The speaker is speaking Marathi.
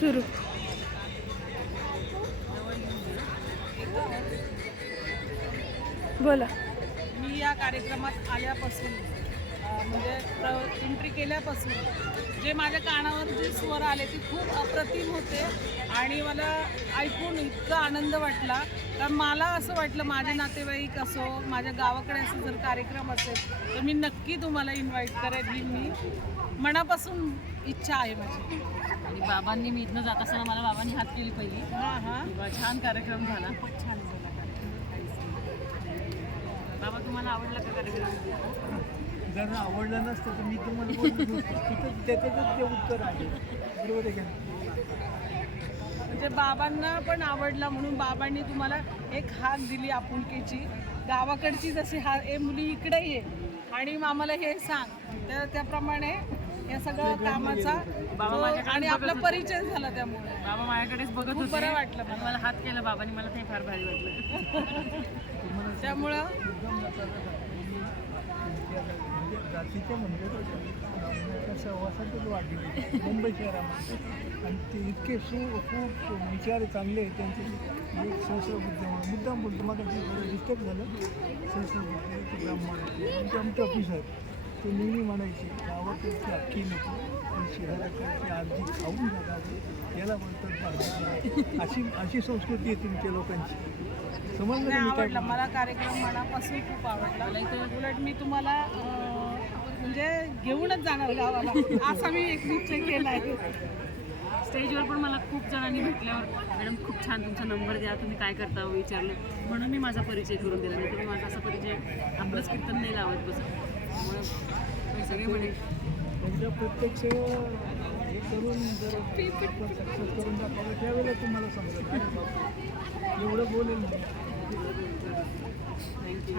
सुरू बोला. मी या कार्यक्रमात आल्यापासून म्हणजे एंट्री केल्यापासून जे माझ्या कानावर जे स्वर आले ते खूप अप्रतिम होते आणि मला ऐकून इतका आनंद वाटला. कारण मला असं वाटलं माझे नातेवाईक असो, माझ्या गावाकडे असं जर कार्यक्रम असेल तर मी नक्की तुम्हाला इन्व्हाइट करेन. ही मी मनापासून इच्छा आहे माझी. आणि बाबांनी मी इथनं जात असताना मला बाबांनी हात केली पहिली. हां हां, छान कार्यक्रम झाला. खूप छान झाला. बाबा तुम्हाला आवडला का कार्यक्रम? जर आवडलं नसतं तर मी तुम्हाला बोललो नसतो. तिथं त्याच्यातच ते उत्तर आहे. बरोबर आहे का? म्हणजे बाबांना पण आवडला म्हणून बाबांनी तुम्हाला एक हाक दिली आपुलकीची. गावाकडची जशी हा ए मुली इकडे ये आणि आम्हाला हे सांग, तर त्याप्रमाणे या सगळं कामाचा बाबा माझ्याकडे आणि आपला बघत परिचय झाला. त्यामुळे बाबा माझ्याकडेच बघत खूप होते. बरं वाटलं आणि मला हात केला बाबांनी, मला ते फार भारी वाटलं. त्यामुळं एकदम म्हणजे जातीच्या म्हणजे सहवासातच वाढली मुंबई शहरामध्ये. आणि ते इतके खूप विचार चांगले आहेत त्यांचे. एक सहस्रबुद्ध मुद्दाम बोलतो मला ते डिस्टर्ब झालं. सहस्रबुद्ध ब्राह्मण आणि आमचे ऑफिसर ते नेहमी म्हणायचे गावाकडची अख्खी नको आणि शहराकडची अर्धी खाऊन जातात, याला बोलतात भारत. अशी संस्कृती आहे तुमच्या लोकांची. समजलं नाही का मी काय आवडला मला कार्यक्रम, मनापासून खूप आवडला. उलट मी तुम्हाला म्हणजे घेऊनच जाणार गावाला असा मी एक निश्चय केला आहे. स्टेजवर पण मला खूप जणांनी भेटल्यावर मॅडम खूप छान, तुमचा नंबर द्या, तुम्ही काय करता विचारलं म्हणून मी माझा परिचय करून दिला. नाही तुम्ही माझा असा परिचय आपलंच कीर्तन नाही लावत बसत. त्यामुळं सगळे म्हणे एकदा प्रत्यक्ष हे करून जर आपण सक्सेस करून दाखवलं त्यावेळेला तुम्हाला समजेल अरे बाबा एवढं बोलेल. थँक्यू.